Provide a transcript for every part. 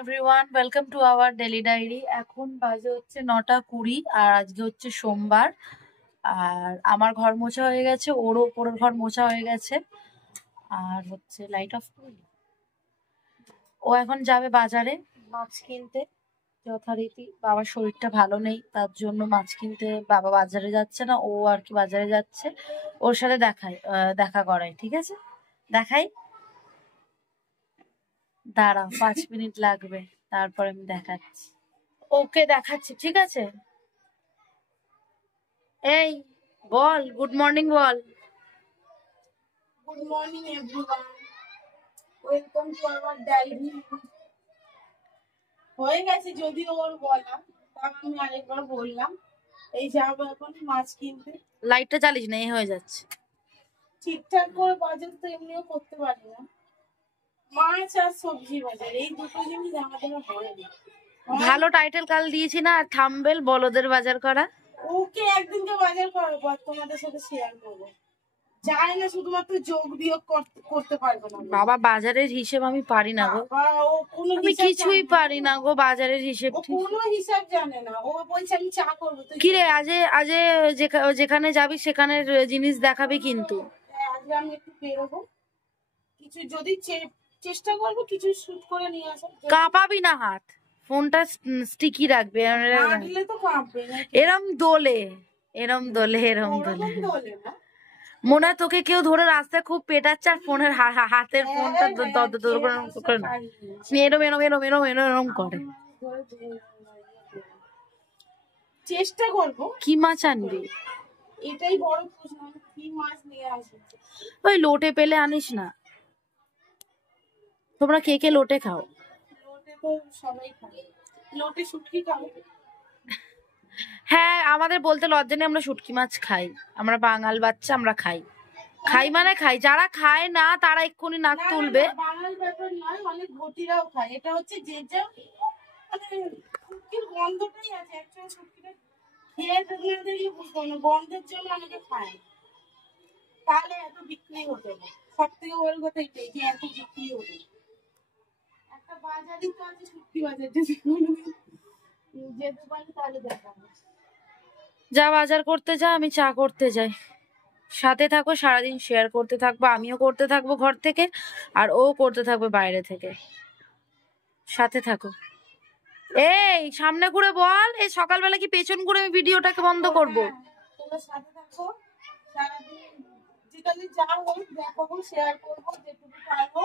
Everyone, welcome to our daily diary. এখন বাজে হচ্ছে 9:20 আর আজকে হচ্ছে সোমবার। আর আমার ঘর মোছা হয়ে গেছে, ওরও ওপরের ঘর মোছা হয়ে গেছে। আর হচ্ছে লাইট অফ করি। ও এখন যাবে বাজারে মাছ কিনতে। যথারীতি বাবার শরীরটা ভালো নেই, তার জন্য মাছ কিনতে বাবা বাজারে যাচ্ছে না, ও আর কি বাজারে যাচ্ছে। ওর সাথে দেখা করাই, ঠিক আছে? দেখাই, দাঁড়াও 5 মিনিট লাগবে, তারপরে আমি দেখাচ্ছি। ওকে দেখাচ্ছি, ঠিক আছে? এই বল, গুড মর্নিং বল। Good morning everyone, welcome to our diary. হয়ে গেছে যদি ওর বলা, তাও আমি আরেকবার বললাম। এই যাবো এখন মাছ কিনতে। লাইটটা জ্বালিস না, এই হয়ে যাচ্ছে। ঠিকঠাক করে বাজার তো এমনিও করতে পারি না। মাছ আর সবজি বাজার, এই দুটো জিনিস আমাদের হয় না। ভালো টাইটেল কাল দিয়েছি না, আর থাম্বনেল বলদের বাজার করা। ওকে একদিনকে বাজার করার পর তোমাদের সাথে শেয়ার করবো। জানি না, শুধুমাত্র যোগ বিয়োগ করতে পারবো না। বাবা বাজারের হিসেব আমি পারি না গো, আমি কিছুই পারি না গো বাজারের হিসেব। কোনো হিসাব জানে না। ও বলছে আমি চা করবো। কি রে, আজে যেখানে যাবি সেখানের জিনিস দেখাবি কিন্তু। আজকে আমি একটু বেরোবো, কিছু যদি চেষ্টা করবো কিছু শুট করে নিয়ে আসা। কাঁপাবি না হাত, ফোনটা স্টিকি রাখবে। তো কাঁপবে না, এরম দোলে এরম দোলে এরম দোলে। মনে হয় তোকে কেউ ধরে রাস্তায় খুব পেটাচ্ছে আর ফোনের হাতের ফোনটা এরম এরম এরম এরম এরম এরম করে। চেষ্টা করবো। কি মাছ আনবি? এটাই বড় প্রশ্ন, কি মাছ নিয়ে আসবি? ওই লোটে পেলে আনিস না। তোমরা কে কে লোটে খাও? লোটে তো সবাই খায়। লোটে শুটকি খাও? হ্যাঁ, আমাদের বলতে লজ্জা নেই, আমরা শুটকি মাছ খাই। আমরা বাঙাল বাচ্চা, আমরা খাই। খাই মানে খাই, যারা খায় না তারা এক্ষুনি নাক তুলবে। বাঙাল ব্যাপার নয়, অনেক ঘটিরাও খায়। এটা হচ্ছে যে যা মানে শুটকির গন্ধটাই আছে। অ্যাকচুয়ালি শুটকিটা খেয়ে দেখলে বুঝবো না, গন্ধের জন্য অনেকে খায়। তাহলে এত বিক্রি হতো না। সব থেকে বড় কথা এটাই যে এত বিক্রি হতো। একটা বাজারই তো আছে শুটকি বাজার, যদি যেতে পারি তাহলে দেখাবো। যা বাজার করতে যা, আমি চা করতে যাই। সাথে থাকো, সারাদিন শেয়ার করতে থাকবো, আমিও করতে থাকবো ঘর থেকে আর ও করতে থাকবে বাইরে থেকে। সাথে থাকো। এই সামনে ঘুরে বল, এই সকালবেলা কি পেছন ঘুরে আমি ভিডিওটাকে বন্ধ করবো? তোমরা সাথে থাকো, সারাদিন যেটা যা হোক দেখাবো, শেয়ার করবো যেটুকু পারবো।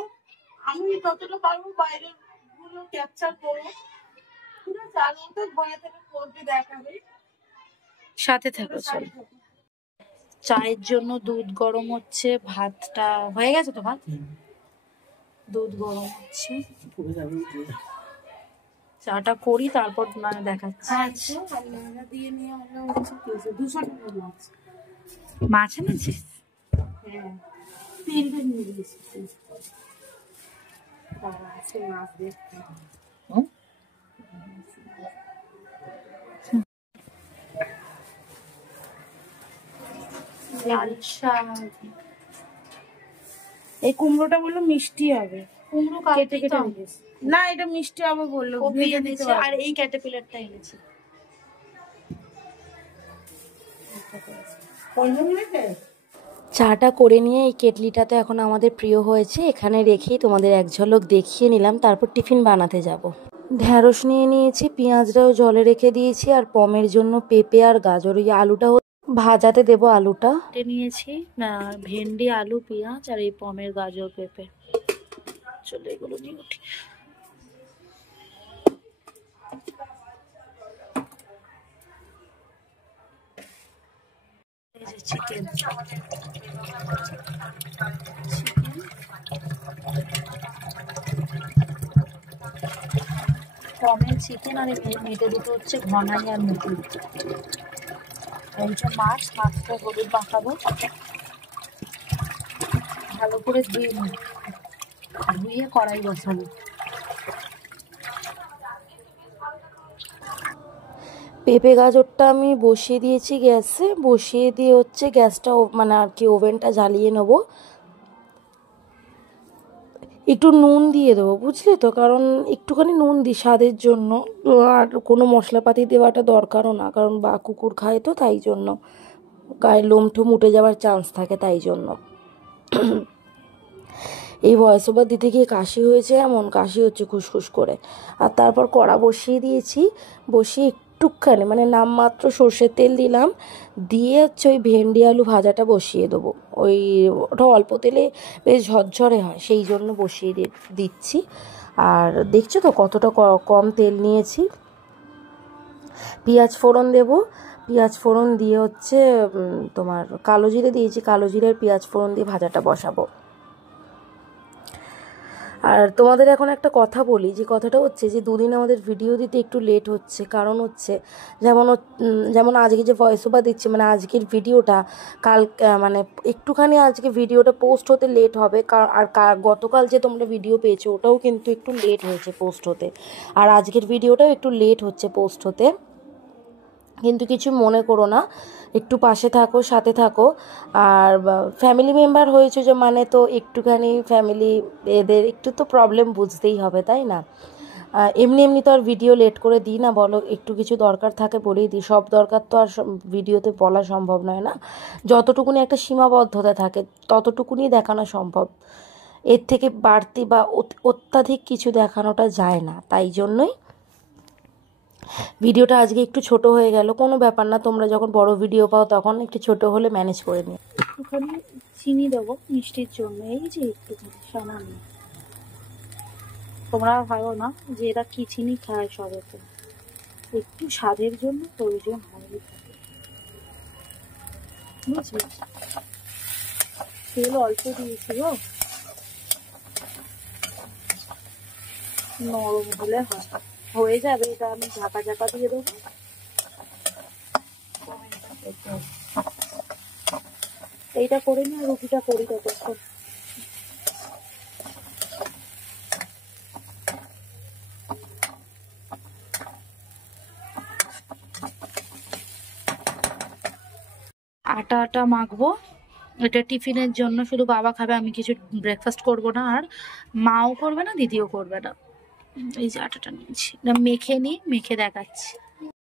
আমি যতটা পারবো বাইরের গুলো ক্যাপচার করবো, ঠিক আছে? আর তো ঘরে থেকে করবি, দেখাবে। সাথে থাকো। চল, চায়ের জন্য দুধ গরম হচ্ছে, ভাতটা হয়ে গেছে তো, ভাত দুধ গরম হচ্ছে, চাটা করি তারপর মানে দেখাচ্ছি। দিয়ে নিয়ে আমরা হচ্ছে 200 টাকা মাছ এনেছিস? হ্যাঁ, 3টে নিয়ে দিয়েছি। মাছ দেখতে লাল শাক। এই কুমড়োটা বললো মিষ্টি হবে। কুমড়ো কেটে কেটে দিয়েছি। না, এটা মিষ্টি হবে বললো। আর এই ক্যাটারপিলারটা এনেছি। চাটা করে নিয়ে এই কেটলিটাতে এখন আমাদের প্রিয় হয়েছে, এখানে রেখেই তোমাদের এক ঝলক দেখিয়ে নিলাম, তারপর টিফিন বানাতে যাব। ঢ্যাঁড়স নিয়ে নিয়েছি, পেঁয়াজটাও জলে রেখে দিয়েছি, আর পমের জন্য পেঁপে আর গাজর, এই আলুটা ভাজাতে দেবো। আলুটা নিয়েছি না, ভেন্ডি আলু পেঁয়াজ আর এই পমের গাজর পেঁপে। চলো এগুলো নিয়ে উঠি। চিকেন পমের চিকেন, আর মেটে দুটো হচ্ছে ঘনাই আর মুকুল। এইটা মাছটা হলুদ মাখাবো, ভালো করে ধুয়ে কড়াই বসাবো। পেঁপে গাজরটা আমি বসিয়ে দিয়েছি গ্যাসে, বসিয়ে দিয়ে হচ্ছে গ্যাসটা মানে আর কি ওভেনটা জ্বালিয়ে নেবো। একটু নুন দিয়ে দেবো, বুঝলে তো, কারণ একটুখানি নুন দিই স্বাদের জন্য। আর কোনো মশলাপাতি দেওয়াটা দরকারও না, কারণ বা কুকুর খায় তো, তাই জন্য গায়ে লোম টোম উঠে যাওয়ার চান্স থাকে, তাই জন্য। এই ভয়েস ওভার দিতে গিয়ে কাশি হয়েছে, এমন কাশি হচ্ছে খুসখুস করে। আর তারপর কড়া বসিয়ে দিয়েছি, বসিয়ে একটুখানি মানে নামমাত্র সর্ষের তেল দিলাম, দিয়ে হচ্ছে ওই ভেন্ডি আলু ভাজাটা বসিয়ে দেবো। ওই ওটা অল্প তেলে বেশ ঝরঝরে হয়, সেই জন্য বসিয়ে দিচ্ছি। আর দেখছো তো কতটা কম তেল নিয়েছি। পেঁয়াজ ফোড়ন দেবো, পেঁয়াজ ফোড়ন দিয়ে হচ্ছে তোমার কালো জিরে দিয়েছি, কালো জিরের পেঁয়াজ ফোড়ন দিয়ে ভাজাটা বসাবো। আর তোমাদের এখন একটা কথা বলি, যে কথাটা হচ্ছে যে দুদিন আমাদের ভিডিও দিতে একটু লেট হচ্ছে, কারণ হচ্ছে যেমন আজকে যে ভয়েস ওভার দিচ্ছি, মানে আজকের ভিডিওটা কাল মানে একটুখানি আজকে ভিডিওটা পোস্ট হতে লেট হবে, আর গতকাল যে তোমরা ভিডিও পেয়েছো ওটাও কিন্তু একটু লেট হয়েছে পোস্ট হতে, আর আজকের ভিডিওটাও একটু লেট হচ্ছে পোস্ট হতে। কিন্তু কিছু মনে করো না, একটু পাশে থাকো, সাথে থাকো। আর ফ্যামিলি মেম্বার হয়েছে যে মানে তো একটুখানি ফ্যামিলি এদের একটু তো প্রবলেম বুঝতেই হবে, তাই না? এমনি এমনি তো আর ভিডিও লেট করে দিই না, বলো, একটু কিছু দরকার থাকে বলেই দিই। সব দরকার তো আর ভিডিওতে বলা সম্ভব নয় না, যতটুকুনি একটা সীমাবদ্ধতা থাকে ততটুকুনি দেখানো সম্ভব, এর থেকে বাড়তি বা অত্যাধিক কিছু দেখানোটা যায় না, তাই জন্যই ভিডিওটা আজকে একটু ছোট হয়ে গেল। কোনো ব্যাপার না, তোমরা যখন বড় ভিডিও পাও তখন একটু ছোট হলে ম্যানেজ করে নিও। একটুখানি চিনি দেবো মিষ্টির জন্য, এই যে একটুখানি সামান্য। তোমরা ভাবো না যে এরা কি চিনি খায়, সবেতে একটু স্বাদের জন্য প্রয়োজন হয়, বুঝলি? তেল অল্প দিয়েছি গো, নরম হলে হয়ে যাবে। এটা আমি ঢাকা ঢাকা দিয়ে দেবো। এইটা করে নি, আর রুটিটা করি ততক্ষণ। আটা মাখবো, এটা টিফিনের জন্য, শুধু বাবা খাবে, আমি কিছু ব্রেকফাস্ট করব না, আর মাও করবে না, দিদিও করবে না। এই যে আটাটা নিয়েছি, মেখে নিই, মেখে দেখাচ্ছি।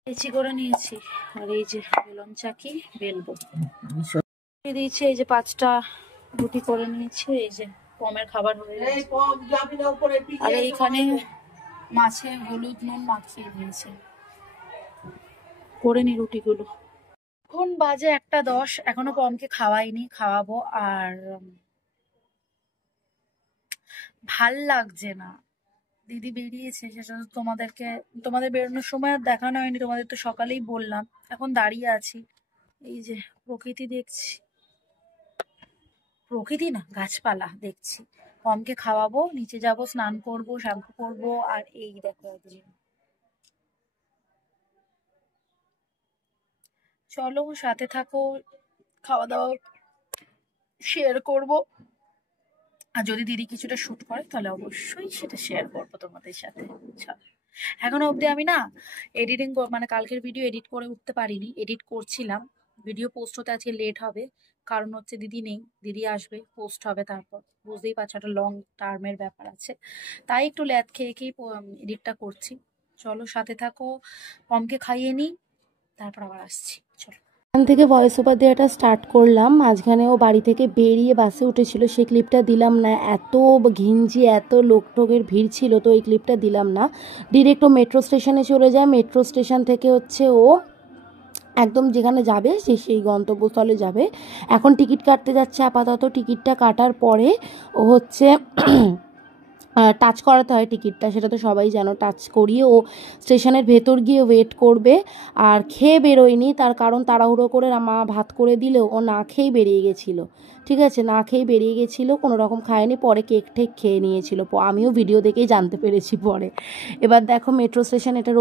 বেশি করে নিয়েছি, আর এই যে বেলন চাকি বেলবো দিয়েছি। এই যে 5টা রুটি করে নিয়েছি, এই যে পমের খাবার হয়ে গেছে। আর এইখানে মাছে হলুদ নুন মাখিয়ে দিয়েছে, করে নি রুটিগুলো। এখন বাজে 1:10, এখনো পমকে খাওয়াইনি, খাওয়াবো। আর ভাল লাগছে না, দিদি বেরিয়েছে, সেটা তোমাদের বেরোনোর সময় আর দেখানো হয়নি, তোমাদের তো সকালেই বললাম। এখন দাঁড়িয়ে আছি, এই যে প্রকৃতি দেখছি, প্রকৃতি না গাছপালা দেখছি। পমকে খাওয়াবো, নিচে যাব, স্নান করব, শ্যাম্পু করব। আর এই দেখো একদিন, চলো সাথে থাকো, খাওয়া দাওয়া শেয়ার করব। আর যদি দিদি কিছুটা শুট করে তাহলে অবশ্যই সেটা শেয়ার করবো তোমাদের সাথে। এখনো অবধি আমি না এডিটিং, মানে কালকের ভিডিও এডিট করে উঠতে পারিনি, এডিট করছিলাম। ভিডিও পোস্ট হতে আজকে লেট হবে, কারণ হচ্ছে দিদি নেই, দিদি আসবে, পোস্ট হবে, তারপর বুঝতেই পারছো একটা লং টার্মের ব্যাপার আছে, তাই একটু ল্যাদ খেয়ে এডিটটা করছি। চলো সাথে থাকো, পমকে খাইয়ে নিই, তারপর আবার আসছি। চলো, এখান থেকে ভয়েস ওভার দেওয়াটা স্টার্ট করলাম। মাঝখানে ও বাড়ি থেকে বেরিয়ে বাসে উঠেছিল, সেই ক্লিপটা দিলাম না, এত ঘিঞ্জি, এত লোকটোকের ভিড় ছিল, তো এই ক্লিপটা দিলাম না। ডিরেক্ট ও মেট্রো স্টেশনে চলে যায়, মেট্রো স্টেশন থেকে হচ্ছে ও একদম যেখানে যাবে সেই গন্তব্যস্থলে যাবে। এখন টিকিট কাটতে যাচ্ছে, আপাতত টিকিটটা কাটার পরে ও হচ্ছে টাচ করাতে হয় টিকিটটা, সেটা তো সবাই জানো। টাচ করিয়ে ও স্টেশনের ভেতর গিয়ে ওয়েট করবে। আর খেয়ে বেরোয়নি, তার কারণ তাড়াহুড়ো করে মা ভাত করে দিলেও ও না খেয়েই বেরিয়ে গেছিলো, ঠিক আছে, না খেয়েই বেরিয়ে গেছিলো, কোনো রকম খায়নি। পরে কেক ঠেক খেয়ে নিয়েছিল, আমিও ভিডিও দেখেই জানতে পেরেছি পরে। এবার দেখো মেট্রো স্টেশন, এটা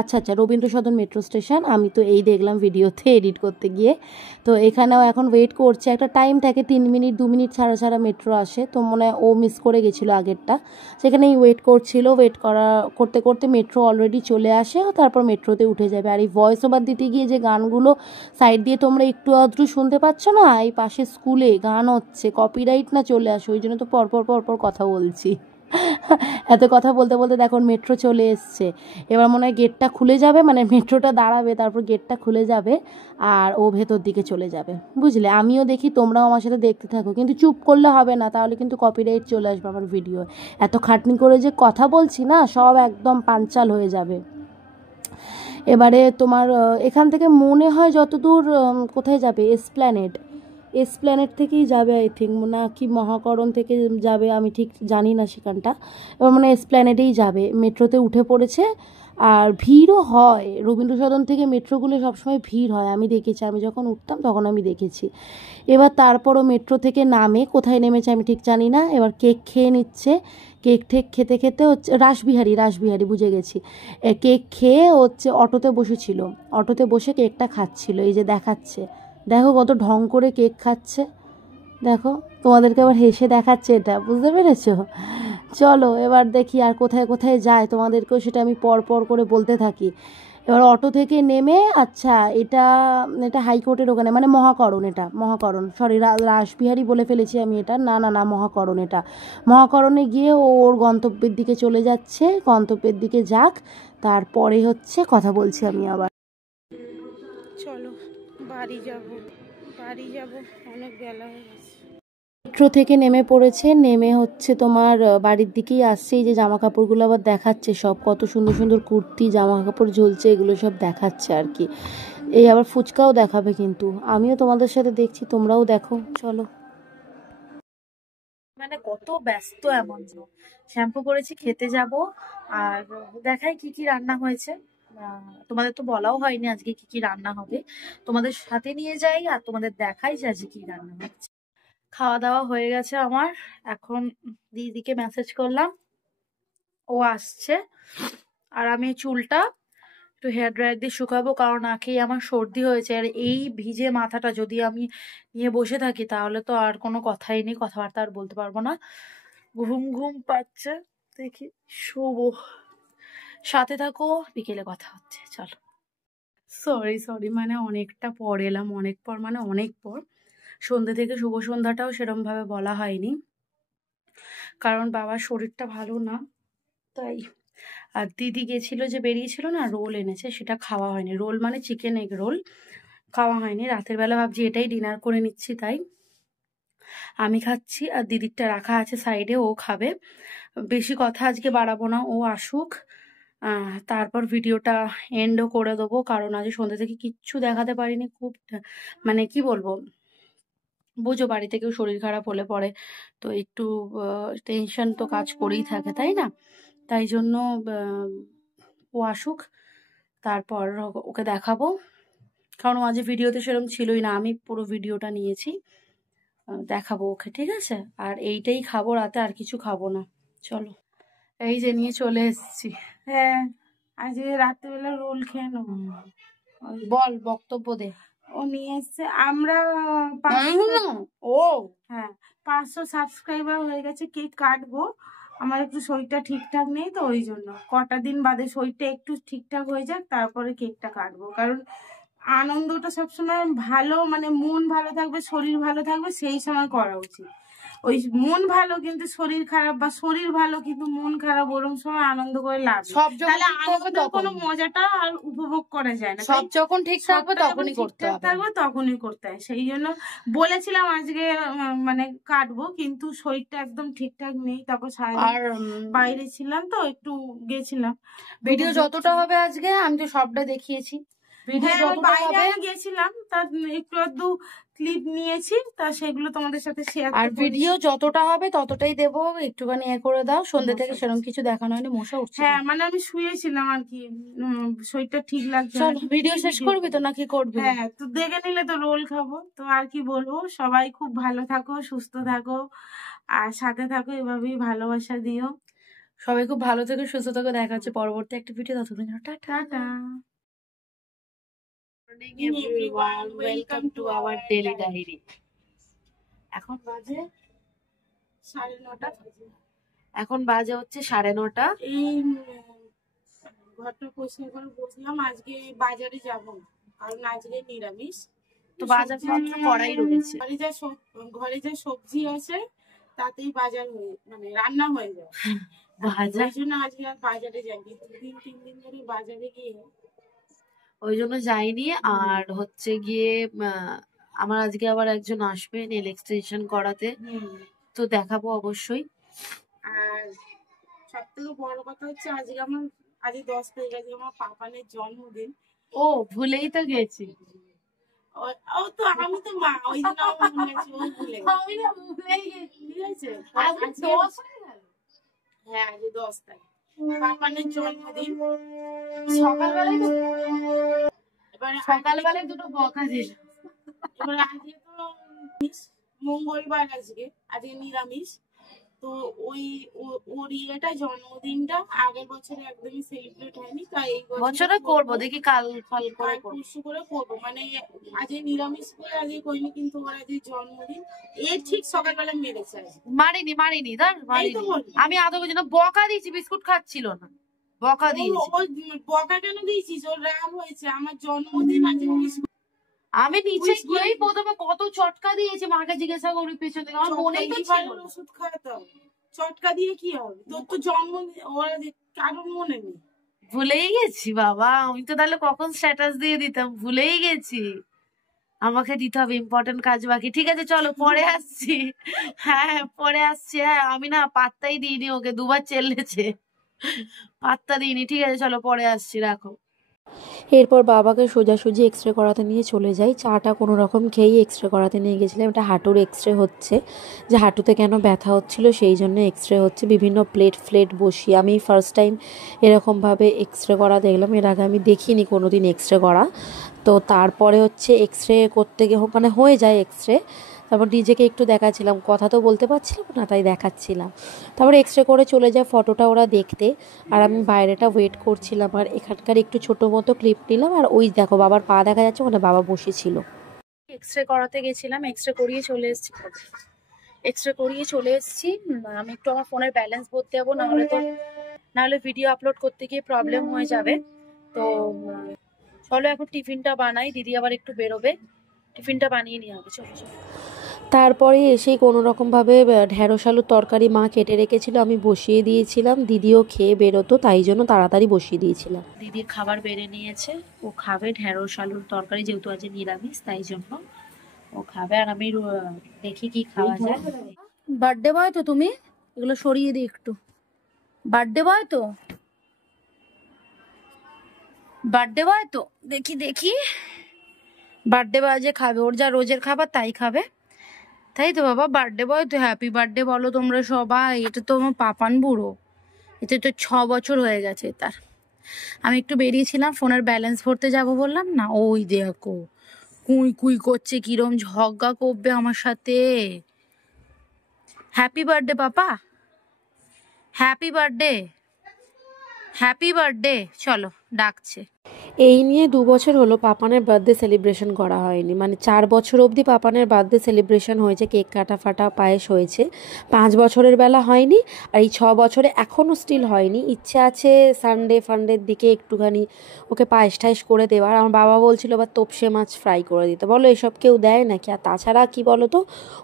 আচ্ছা রবীন্দ্র সদন মেট্রো স্টেশন, আমি তো এই দেখলাম ভিডিওতে এডিট করতে গিয়ে। তো এখানেও এখন ওয়েট করছে, একটা টাইম থাকে 3 মিনিট 2 মিনিট ছাড়া মেট্রো আসে, তো মনে হয় ও মিস করে গেছিলো আগেরটা, সেখানেই ওয়েট করছিল। ওয়েট করতে করতে মেট্রো অলরেডি চলে আসে, তারপর মেট্রোতে উঠে যাবে। আর এই ভয়েস ওভার দিতে গিয়ে যে গানগুলো সাইড দিয়ে তোমরা একটু আধটু শুনতে পাচ্ছ না, এই পাশে স্কুলে গান হচ্ছে, কপিরাইট না চলে আসে, ওই জন্য তো পরপর কথা বলছি। এত কথা বলতে বলতে দেখো মেট্রো চলে এসছে। এবার মনে হয় গেটটা খুলে যাবে, মানে মেট্রোটা দাঁড়াবে, তারপর গেটটা খুলে যাবে আর ও ভেতর দিকে চলে যাবে, বুঝলে? আমিও দেখি, তোমরাও আমার সাথে দেখতে থাকো, কিন্তু চুপ করলে হবে না, তাহলে কিন্তু কপিরাইট চলে আসবে আমার ভিডিও। এত খাটনি করে যে কথা বলছি না, সব একদম পাঞ্চাল হয়ে যাবে। এবারে তোমার এখান থেকে মনে হয় যতদূর কোথায় যাবে, এসপ্ল্যানেড থেকেই যাবে আই থিঙ্ক, না কি মহাকরণ থেকে যাবে আমি ঠিক জানি না সেখানটা। এবার মানে এসপ্ল্যানেডেই যাবে, মেট্রোতে উঠে পড়েছে। আর ভিড়ও হয়, রবীন্দ্র সদন থেকে মেট্রোগুলো সবসময় ভিড় হয়, আমি দেখেছি, আমি যখন উঠতাম তখন আমি দেখেছি। এবার তারপরও মেট্রো থেকে নামে, কোথায় নেমেছে আমি ঠিক জানি না, এবার কেক খেয়ে নিচ্ছে। কেক খেতে খেতে হচ্ছে রাসবিহারি বুঝে গেছি। কেক খেয়ে হচ্ছে অটোতে বসেছিল, অটোতে বসে কেকটা খাচ্ছিল, এই যে দেখাচ্ছে, দেখো কত ঢং করে কেক খাচ্ছে, দেখো তোমাদেরকে আবার হেসে দেখাচ্ছে, এটা বুঝতে পেরেছো? চলো এবার দেখি আর কোথায় কোথায় যায়, তোমাদেরকেও সেটা আমি পর পর করে বলতে থাকি। এবার অটো থেকে নেমে, আচ্ছা এটা এটা হাইকোর্টের ওখানে, মানে মহাকরণ, এটা মহাকরণ, সরি রাসবিহারী বলে ফেলেছি আমি, এটা না মহাকরণ, এটা মহাকরণে গিয়ে ও ওর গন্তব্যের দিকে চলে যাচ্ছে, গন্তব্যের দিকে যাক, তারপরে হচ্ছে কথা বলছি আমি আবার। চলো বাড়ি যাব, অনেক বেলা হয়ে গেছে। মেট্রো থেকে নেমে পড়েছে, নেমে হচ্ছে তোমার বাড়ির দিকেই আসছে। এই যে জামা কাপড়গুলো আবার দেখাচ্ছে, সব কত সুন্দর সুন্দর কুর্তি জামা কাপড় ঝুলছে, এগুলো সব দেখাচ্ছে আর কি। এই আবার ফুচকাও দেখাবে, কিন্তু আমিও তোমাদের সাথে দেখছি, তোমরাও দেখো, চলো। মানে কত ব্যস্ত এমন যে, শ্যাম্পু করেছি, খেতে যাব, আর দেখাই কি কি রান্না হয়েছে। তোমাদের তো বলাও হয়নি আজকে কি কি রান্না হবে, তোমাদের সাথে নিয়ে যাই আর তোমাদের দেখাই যে আজকে কি রান্না হচ্ছে। খাওয়া দাওয়া হয়ে গেছে আমার, এখন দিদিকে মেসেজ করলাম, ও আসছে। আর আমি চুলটা একটু হেয়ার ড্রায়ার দিয়ে শুকাবো, কারণ নাকেই আমার সর্দি হয়েছে, আর এই ভিজে মাথাটা যদি আমি নিয়ে বসে থাকি তাহলে তো আর কোনো কথাই নেই, কথাবার্তা আর বলতে পারবো না। ঘুম ঘুম পাচ্ছে, দেখি শোবো। সাথে থাকো, বিকেলে কথা হচ্ছে, চলো। সরি মানে অনেকটা পর এলাম, অনেক পর মানে অনেক পর। সন্ধ্যে থেকে শুভ সন্ধ্যাটাও সেরম ভাবে বলা হয়নি, কারণ বাবার শরীরটা ভালো না, তাই। আর দিদি গেছিল, যে বেরিয়েছিল না, রোল এনেছে, সেটা খাওয়া হয়নি। রোল মানে চিকেন এগ রোল, খাওয়া হয়নি। রাতের বেলা ভাবছি এটাই ডিনার করে নিচ্ছি, তাই আমি খাচ্ছি, আর দিদিরটা রাখা আছে সাইডে, ও খাবে। বেশি কথা আজকে বাড়াবো না, ও আসুক, তারপর ভিডিওটা এন্ডও করে দেবো, কারণ আজ সন্ধ্যা থেকে কিচ্ছু দেখাতে পারিনি। খুব মানে কি বলবো, বুঝো বাড়িতে কেউ শরীর খারাপ হলে পরে তো একটু টেনশন তো কাজ করেই থাকে, তাই না? তাই জন্য ও আসুক, তারপর ওকে দেখাবো, কারণ ও আজ ভিডিওতে সেরকম ছিলই না, আমি পুরো ভিডিওটা নিয়েছি, দেখাবো ওকে, ঠিক আছে? আর এইটাই খাবো রাতে, আর কিছু খাবো না। চলো, এই যে নিয়ে চলে এসেছি। হ্যাঁ, আজকে রাত্রেবেলা রোল খেয়ে নেবো। বল, বক্তব্য দে। ও নিয়ে এসছে, আমরা ও হ্যাঁ 500 সাবস্ক্রাইবার হয়ে গেছে, কেক কাটবো। আমার একটু শরীরটা ঠিকঠাক নেই, তো ওই জন্য কটা দিন বাদে শরীরটা একটু ঠিকঠাক হয়ে যাক, তারপরে কেকটা কাটবো। কারণ আনন্দটা সবসময় ভালো, মানে মন ভালো থাকবে, শরীর ভালো থাকবে, সেই সময় করা উচিত। ওই মন ভালো কিন্তু শরীর খারাপ, বা শরীর ভালো কিন্তু মন খারাপ, ওরকম সময় আনন্দ করে লাভ নেই। সব যখন তাহলে ঠিক থাকবে আনন্দের কোনো তখনই। মজাটা আর উপভোগ করা যায় না। সব যখন ঠিক থাকবে সবটা যখন তখনই করতে ঠিকঠাক হবে। থাকবে তখনই করতে হয়। সেই জন্য বলেছিলাম আজকে মানে কাটবো, কিন্তু শরীরটা একদম ঠিকঠাক নেই। তারপর সারাদিন আর বাইরে ছিলাম, তো একটু গেছিলাম। ভিডিও যতটা হবে আজকে, আমি তো সবটা দেখিয়েছি, ভিডিও হ্যাঁ, যতটা বাইরে হবে, আমি গেছিলাম, তার একটু আধটু ক্লিপ নিয়েছি, তা সেগুলো তোমাদের সাথে শেয়ার আর করবো। ভিডিও যতটা হবে ততটাই দেবো, একটুখানি করে দাও। সন্ধ্যে থেকে সেরকম কিছু দেখানো হয়নি, মশা উঠছে। হ্যাঁ, মানে আমি শুয়েছিলাম আর কি, শরীরটা ঠিক লাগছে না। চল, ভিডিও শেষ করবি তো নাকি করবি? হ্যাঁ, তো দেখে নিলে তো রোল খাবো। তো আর কি বলবো, সবাই খুব ভালো থাকো, সুস্থ থাকো, আর সাথে থাকো, এভাবেই ভালোবাসা দিও। সবাই খুব ভালো থেকো, সুস্থ থেকো, দেখা হচ্ছে পরবর্তী একটা ভিডিও, ততদিন tata. Tata. Everyone, welcome to our daily diary. এখন বাজে 9:30। এখন বাজে হচ্ছে 9:30। এই ঘরটা পরিষ্কার করে বসলাম। আজকে বাজারে যাব না, কারণ আজকে নিরামিষ। তো বাজারপত্র করাই রয়েছে। ঘরে যা সবজি আছে তাতেই বাজার হয়ে মানে রান্না হয়ে যায়। বাজার ওই জন্য আজকে আর বাজারে যাইনি, 2-3 দিন ধরে বাজারে গিয়ে ওই জন্য যাইনি। আর হচ্ছে গিয়ে আমার আজকে আবার একজন আসবে নেল এক্সটেনশন করাতে, তো দেখাবো অবশ্যই। আর সব থেকে বড় কথা হচ্ছে আজকে 10 তারিখ, আজকে আমার পাপানের জন্মদিন। ও ভুলেই তো গেছি। ও তো আমি তো মা, ওই জন্য আমার মনে আছে, ও ভুলে গেছে। আমি না ভুলেই গেছি। ঠিক আছে, আজকে আজকে 10 হয়ে গেল। হ্যাঁ আজকে 10 তারিখ পাপানের জন্মদিন। সকালবেলায় তো এবারে সকালবেলায় দুটো বকা দিল। এবারে আজকে তো মঙ্গলবার, আজকে নিরামিষ। তো ওই ওর ইয়েটা জন্মদিনটা আগের বছরে একদমই সেলিব্রেট হয়নি, তাই এই বছরে করবো, দেখি কাল ফাল করে করবো। পরশু করে করবো, মানে আজকে নিরামিষ করে আজকে করিনি, কিন্তু ওর আজকে জন্মদিন। এর ঠিক সকালবেলা মেরেছে আজকে। মারিনি ধর এই তো মারিনি। বলি। আমি আদৌ বুঝি না, বকা দিয়েছি, বিস্কুট খাচ্ছিল না, বকা দিয়েছি। ও বকা কেন দিয়েছিস? ওর রাগ হয়েছে, আমার জন্মদিন আজকে। আমি নিচে গিয়েই প্রথমে কত চটকা দিয়েছি, মাকে জিজ্ঞাসা করি পেছন থেকে, আমার মনেই তো ছিল না। ওষুধ খাওয়াতে হবে, চটকা দিয়ে কি হবে? তোর তো জন্মদিন, ওরা কারোর মনে নেই। ভুলেই গেছি বাবা, আমি তো তাহলে কখন স্ট্যাটাস দিয়ে দিতাম, ভুলেই গেছি। আমাকে দিতে হবে, ইম্পর্টেন্ট কাজ বাকি। ঠিক আছে চলো পরে আসছি। হ্যাঁ পরে আসছি। হ্যাঁ আমি না পাত্তাই দিইনি ওকে, দুবার চেল্লেছে, পাত্তা দিইনি। ঠিক আছে চলো পরে আসছি, রাখো। এরপর বাবাকে সোজাসুজি এক্স রে করাতে নিয়ে চলে যাই। চাটা কোনো রকম খেয়েই এক্স রে করাতে নিয়ে গেছিলাম। এটা হাঁটুর এক্স রে হচ্ছে, যে হাঁটুতে কেন ব্যথা হচ্ছিল সেই জন্য এক্স রে হচ্ছে। বিভিন্ন প্লেট বসিয়ে আমি ফার্স্ট টাইম এরকমভাবে এক্স রে করা দেখলাম, এর আগে আমি দেখিনি কোনো দিন এক্স রে করা। তো তারপরে হচ্ছে এক্স রে করতে গিয়ে মানে হয়ে যায় এক্স রে, তারপর নিজেকে একটু দেখাচ্ছিলাম, কথা তো বলতে পারছিলাম না তাই দেখাচ্ছিলাম। তারপরে এক্স রে করে চলে যায় ফটোটা ওরা দেখতে, আর আমি বাইরেটা ওয়েট করছিলাম। আর এখানকার একটু ছোটো মতো ক্লিপ নিলাম, আর ওই দেখো বাবার পা দেখা যাচ্ছে, ওখানে বাবা বসেছিল। এক্স রে করাতে গেছিলাম, এক্স রে করিয়ে চলে এসেছি। আমি একটু আমার ফোনের ব্যালেন্স ভরতে যাবো, নাহলে ভিডিও আপলোড করতে গিয়ে প্রবলেম হয়ে যাবে। তো চলো এখন টিফিনটা বানাই, দিদি আবার একটু বেরোবে, টিফিনটা বানিয়ে নিয়ে হবে। চলো চলো। তারপরে এসেই কোনো রকমভাবে ঢ্যাঁড়স আলুর তরকারি মা কেটে রেখেছিল, আমি বসিয়ে দিয়েছিলাম। দিদিও খেয়ে বেরোতো, তাই জন্য তাড়াতাড়ি বসিয়ে দিয়েছিলাম। দিদির খাবার বেড়ে নিয়েছে, ও খাবে ঢ্যাঁড়স আলুর তরকারি, যেহেতু আজ নিরামিষ তাই জন্য ও খাবে। আর আমি দেখি কি খাওয়া যায়। বার্থডে বয় তো তুমি, এগুলো সরিয়ে দিই একটু। বার্থডে বয় তো, দেখি বার্থডে বয় যে খাবে, ওর যা রোজের খাবার তাই খাবে, তাই তো বাবা? বার্থডে বয় তো, হ্যাপি বার্থডে বলো তোমরা সবাই। এটা তো আমার পাপান বুড়ো, এতে তো 6 বছর হয়ে গেছে তার। আমি একটু বেরিয়েছিলাম, ফোনের ব্যালেন্স ভরতে যাব বললাম না, ওই দেখো কুই করছে, কিরম ঝগড়া করবে আমার সাথে। হ্যাপি বার্থডে পাপা, হ্যাপি বার্থডে, চলো ডাকছে। এই নিয়ে 2 বছর হলো পাপানের বার্থডে সেলিব্রেশন করা হয়নি, মানে 4 বছর অবধি পাপানের বার্থডে সেলিব্রেশন হয়েছে, কেক কাটা ফাটা পায়েস হয়েছে। 5 বছরের বেলা হয়নি, আর এই 6 বছরে এখনও স্টিল হয়নি। ইচ্ছে আছে সানডে ফান্ডের দিকে একটুখানি ওকে পায়েস টায়েস করে দেওয়ার। আমার বাবা বলছিল আবার তোপসে মাছ ফ্রাই করে দিতে, বলো এসব কেউ দেয় নাকি? আর তাছাড়া কি বলো তো,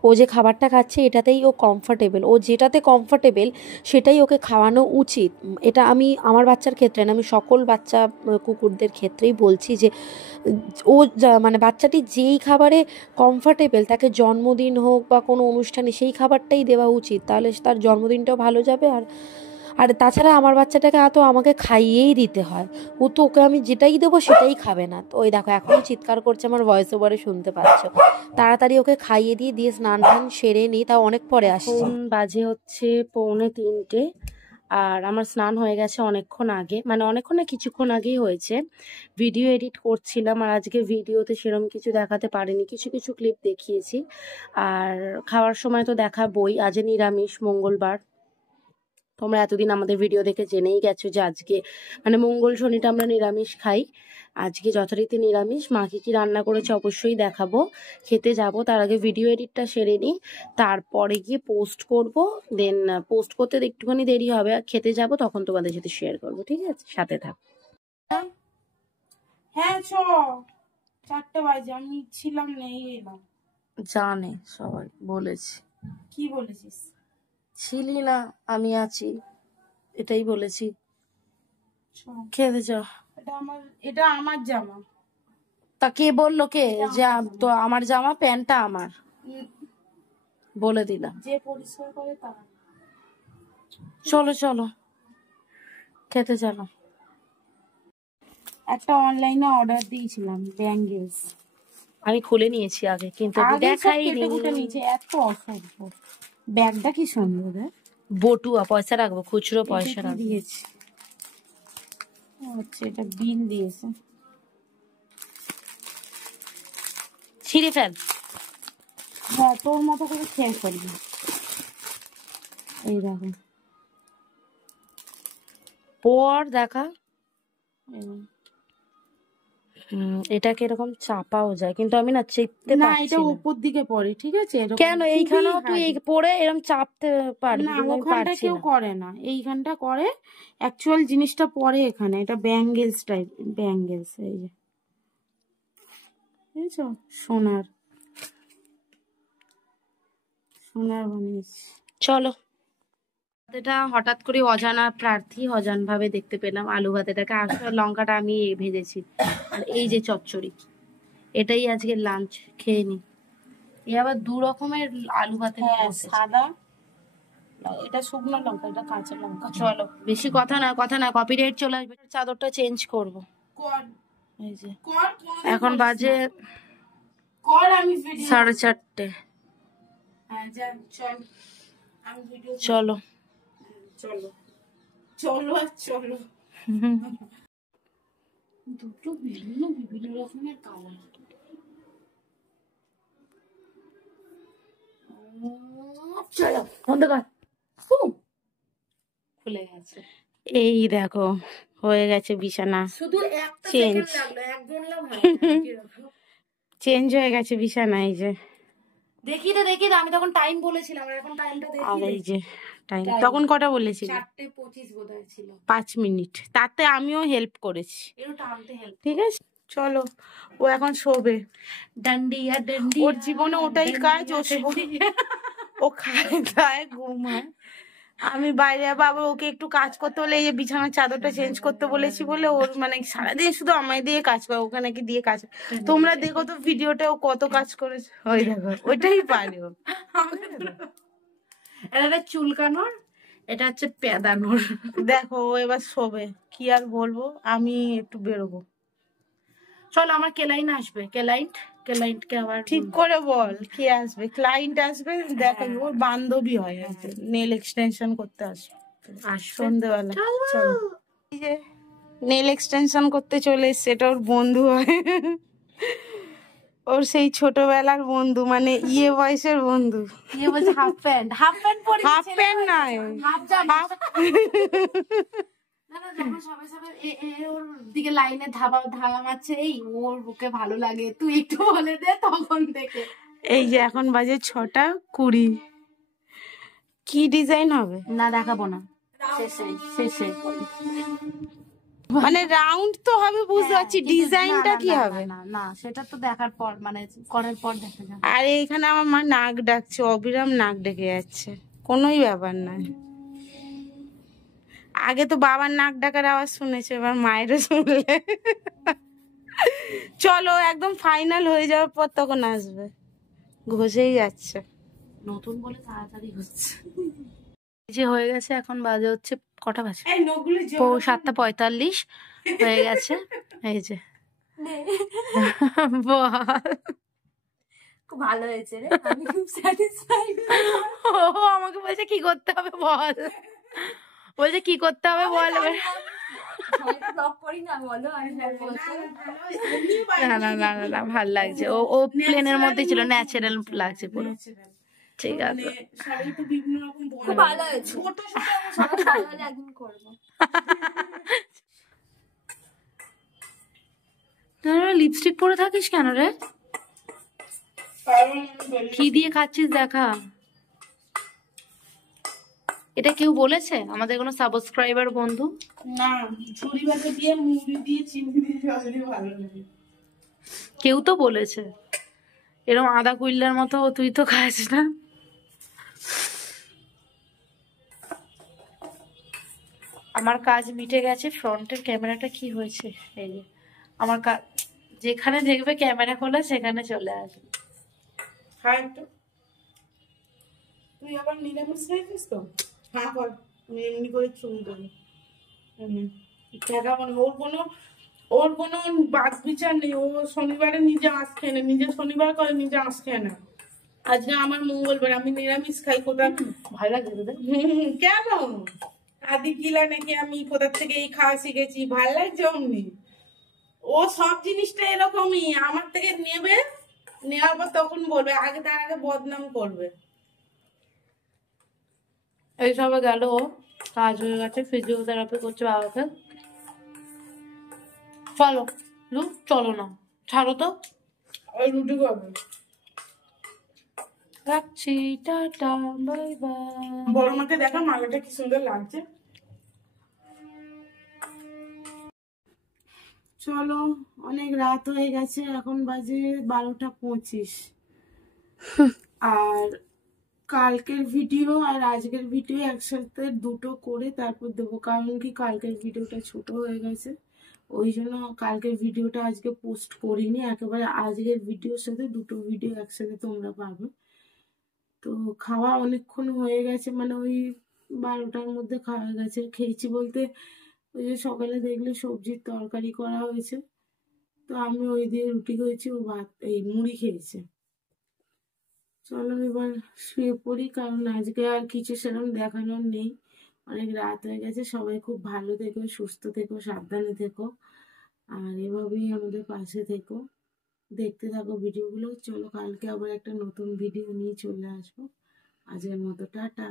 ও যে খাবারটা খাচ্ছে এটাতেই ও কমফর্টেবল, ও যেটাতে কমফর্টেবল সেটাই ওকে খাওয়ানো উচিত। এটা আমি আমার বাচ্চার ক্ষেত্রে না, আমি সকল বাচ্চা কুকুরদের ক্ষেত্রেই বলছি যে ও মানে বাচ্চাটি যেই খাবারে কমফর্টেবল, তাকে জন্মদিন হোক বা কোনো অনুষ্ঠানে সেই খাবারটাই দেওয়া উচিত, তাহলে তার জন্মদিনটাও ভালো যাবে। আর তাছাড়া আমার বাচ্চাটাকে তো আমাকে খাইয়েই দিতে হয়, ও তো ওকে আমি যেটাই দেবো সেটাই খাবে না। তো ওই দেখো এখনও চিৎকার করছে, আমার ভয়েস ওভারে শুনতে পাচ্ছ। তাড়াতাড়ি ওকে খাইয়ে দিয়ে স্নান টান সেরে নিই, তাও অনেক পরে আসছি। বাজে হচ্ছে 2:45, আর আমার স্নান হয়ে গেছে অনেকক্ষণ আগে, মানে অনেকক্ষণ না, কিছুক্ষণ আগেই হয়েছে। ভিডিও এডিট করছিলাম, আর আজকে ভিডিওতে সেরকম কিছু দেখাতে পারিনি, কিছু কিছু ক্লিপ দেখিয়েছি। আর খাওয়ার সময় তো দেখাবই, আজ নিরামিষ মঙ্গলবার। তোমরা এতদিন আমাদের ভিডিও দেখে জেনেই গেছো যে আজকে মানে মঙ্গল শনিটা আমরা নিরামিষ খাই, আজকে যথারীতি নিরামিষ। মা কি রান্না করেছে অবশ্যই দেখাবো, খেতে যাব। তার আগে ভিডিও এডিটটা সেরে নিই, তারপরে গিয়ে পোস্ট করব। দেন পোস্ট করতে একটুখানি দেরি হবে, আর খেতে যাব তখন তোমাদের সাথে শেয়ার করবো, ঠিক আছে? সাথে থাক। হ্যাঁ 4টে বাজে, আমি ছিলাম নেই, এলাম। জানে সবাই, বলেছি। কি বলেছিস? ছিলি না, আমি আছি, এটাই বলেছি। চল, খেতে যাও। এটা আমার জামা। তা কে বললো, কে যে তো আমার জামা প্যান্টটা আমার, বলে দিলাম। যে পরিষ্কার করে তার। চলো চলো খেতে চলো। একটা অনলাইনে অর্ডার দিয়েছিলাম ব্যাঙ্গেলস, আমি খুলে নিয়েছি আগে, কিন্তু আগে সব দেখাইনি। কেটে কুটে নিচে, এত অসভ্য। ব্যাগটা কি সুন্দর রে, বটুয়া, পয়সা রাখবো, খুচরো পয়সা এটা কি রাখবো। দিয়েছে? আচ্ছা, এটা বিল দিয়েছে। ছিঁড়ে ফেল। হ্যাঁ, তোর মতো করে খেয়ে ফেলবি। এই দেখো, পর দেখা। এই। এটাকে এরকম চাপাও যায়, কিন্তু আমি না চেপতে না, পারছি এটা না। উপর দিকে পড়ে, ঠিক আছে? এরকম কেন খুবই এইখানেও তুই এই hardy। পরে এরকম চাপতে পারবি, না, কিন্তু আমি ওখানটা পারছি কেউ না। করে না, এইখানটা করে। অ্যাকচুয়াল জিনিসটা পরে এখানে, এটা ব্যাঙ্গেলস টাইপ, ব্যাঙ্গেলস। এই যে বুঝেছো, সোনার সোনার বানিয়েছি। চলো। এটা হঠাৎ করে অজানা প্রার্থী অজান ভাবে দেখতে পেলাম আলু ভাতেটাকে। আসলে লঙ্কাটা আমি ভেজেছি, আর এই যে চচ্চড়ি, এটাই আজকে লাঞ্চ। খেয়ে নি। এ আবার দু রকমের আলু ভাতে নিয়ে হ্যাঁ, বসেছে। সাদা, এটা শুকনো লঙ্কা, এটা কাঁচা লঙ্কা। চলো, বেশি কথা না, কপিরাইট চলে আসবে। চাদরটা চেঞ্জ করব। কর, এই যে কর, কোনোদিন এখন বলিস বাজে না। কর, আমি ভিডিও। 4:30। হ্যাঁ, যা, চল, আমি ভিডিও। চলো চলো চলো আর চলো। দুটো বিভিন্ন বিভিন্ন রকমের কালার। চলো বন্ধ কর। খুলে গেছে। এই দেখো, হয়ে গেছে বিছানা, শুধু একটা চেঞ্জ সেকেন্ড লাগলো, এক ঘন্টা ভাই। চেঞ্জ হয়ে গেছে বিছানা। এই যে দেখি রে, আমি তখন টাইম বলেছিলাম, আর এখন টাইমটা দেখি আর রে। এই যে টাইম তখন কটা বলেছিল? 4:25 বোধহয় ছিল। 5 মিনিট, তাতে আমিও হেল্প করেছি, একটু টানতে হেল্প। ঠিক আছে? চলো, ও এখন শোবে। ডান্ডিয়া ওর জীবনে ওটাই কাজ, ও ও খায় দায় ঘুমায়। আমি বাইরে বাবা ওকে একটু কাজ করতে বলে, এই যে বিছানার চাদরটা চেঞ্জ করতে বলেছি বলে, ওর মানে সারাদিন শুধু আমায় দিয়ে কাজ করে, ওখানে কি দিয়ে কাজ করে। তোমরা দেখো তো ভিডিওটা, ও কত কাজ করেছে। ওই দেখো, ওইটাই পারে ও। এটা চুলকানোর, এটা হচ্ছে পেদানোর। দেখো, ও এবার শোবে, কি আর বলবো, আমি একটু বেরোবো। চলো, আমার ক্লায়েন্ট আসবে। ক্লায়েন্টকে আবার ঠিক করে বল, কে আসবে? ক্লায়েন্ট আসবে, দেখাই ওর বান্ধবী হয়, নেল এক্সটেনশন করতে আসবে সন্ধ্যেবেলা। চলো, এই যে নেল এক্সটেনশন করতে চলে এসছে, এটা ওর বন্ধু হয়। ওর সেই ছোটবেলার বন্ধু, মানে ইয়ে বয়সের বন্ধু। ইয়ে বলছে হাফ প্যান্ট পরে, হাফ প্যান্ট নয়, হাফ জামা। হাফ। না না, যখন সবাই সবাই ওর দিকে লাইনে ধাবা মারছে, এই ওর ওকে ভালো লাগে, তুই একটু বলে দে, তখন থেকে। এই যে এখন বাজে 6:20, কি ডিজাইন হবে? না, দেখাবো না, শেষে। মানে রাউন্ড তো হবে, বুঝতে পারছি, ডিজাইনটা কি হবে? না না, সেটা তো দেখার পর, মানে করার পর দেখা যাবে। আর এইখানে আমার মা নাক ডাকছে, অবিরাম নাক ডেকে যাচ্ছে, কোনোই ব্যাপার নয়। আগে তো বাবার নাক ডাকার আওয়াজ শুনেছে, এবার মায়েরও শুনলে। চলো, একদম ফাইনাল হয়ে যাওয়ার পর তখন আসবে, ঘষেই যাচ্ছে। নতুন বলে তাড়াতাড়ি হচ্ছে। যে হয়ে গেছে, এখন বাজে হচ্ছে কটা বাজে? 7:45 হয়ে গেছে। এই যে বল। খুব ভালো হয়েছে রে, আমি খুব স্যাটিসফাইড। ও আমাকে বলছে কি করতে হবে বল, বলছে কি করতে হবে বল। করি না, বলো। না, ভাল লাগছে। ও প্লেনের মধ্যে ছিল, ন্যাচারাল লাগছে পুরো। ঠিক আছে, খুব ভালো হয়েছে। ছোট একদিন করবো। লিপস্টিক পরে থাকিস কেন রে? কি দিয়ে খাচ্ছিস দেখা? এটা কেউ বলেছে? আমাদের কোনো সাবস্ক্রাইবার বন্ধু? না, ঝুড়ি ভাতে দিয়ে মুড়ি দিয়ে চিনি দিয়ে জল দিয়ে ভালো লাগে। কেউ তো বলেছে এরকম আদা কুইল্লার মতো তুই তো খাস না। আমার কাজ মিটে গেছে। ফ্রন্টের ক্যামেরাটা কি হয়েছে, এই যে আমার কাজ, যেখানে দেখবে ক্যামেরা খোলা সেখানে চলে আসবে। হ্যাঁ একটু তুই আবার নিরামিষ খাইছিস তো? হ্যাঁ কর, আমি এমনি করে চুল দেবো। টাকা মানে ওর কোনো বাদ বিচার নেই। ও শনিবারে নিজে আঁশ খেয়ে না, নিজে শনিবার করে নিজে আঁশ খেয়ে না। আজকে আমার মঙ্গলবার, আমি নিরামিষ খাই। কোথা ভালো লাগে তোদের? কেন আদি গিলা নাকি আমি কোথা থেকে এই খাওয়া শিখেছি, ভাল লাগছে অমনি। ও সব জিনিসটা এরকমই, আমার থেকে নেবে, নেওয়ার পর তখন বলবে, আগে তার আগে বদনাম করবে। এইসবে গেল, কাজ হয়ে গেছে, ফিজিওথেরাপি করছে বাবাকে। চলো লু, চলো না, ছাড়ো তো। ওই রুটি করবে, রাখছি, টাটা, বাই বাই। বড় মাকে দেখা, মালাটা কি সুন্দর লাগছে। চলো, অনেক রাত হয়ে গেছে, এখন বাজে 12টা 25। আর কালকের ভিডিও আর আজকের ভিডিও একসাথে দুটো করে তারপর দেবো, কারণ কি কালকের ভিডিওটা ছোট হয়ে গেছে, ওই জন্য কালকের ভিডিওটা আজকে পোস্ট করিনি। একেবারে আজকের ভিডিওর সাথে দুটো ভিডিও একসাথে তোমরা পাবে। তো খাওয়া অনেকক্ষণ হয়ে গেছে, মানে ওই 12টার মধ্যে খাওয়া গেছে। খেয়েছি বলতে ওই যে সকালে দেখলে সবজির তরকারি করা হয়েছে, তো আমি ওই দিয়ে রুটি খেয়েছি, ও ভাত এই মুড়ি খেয়েছে। চলো এবার শুয়ে পড়ি, কারণ আজকে আর কিছু সেরকম দেখানোর নেই, অনেক রাত হয়ে গেছে। সবাই খুব ভালো থেকো, সুস্থ থেকো, সাবধানে থেকো, আর এভাবেই আমাদের পাশে থেকো, দেখতে থাকো ভিডিওগুলো। চলো কালকে আবার একটা নতুন ভিডিও নিয়ে চলে আসবো। আজকের মতো টাটা।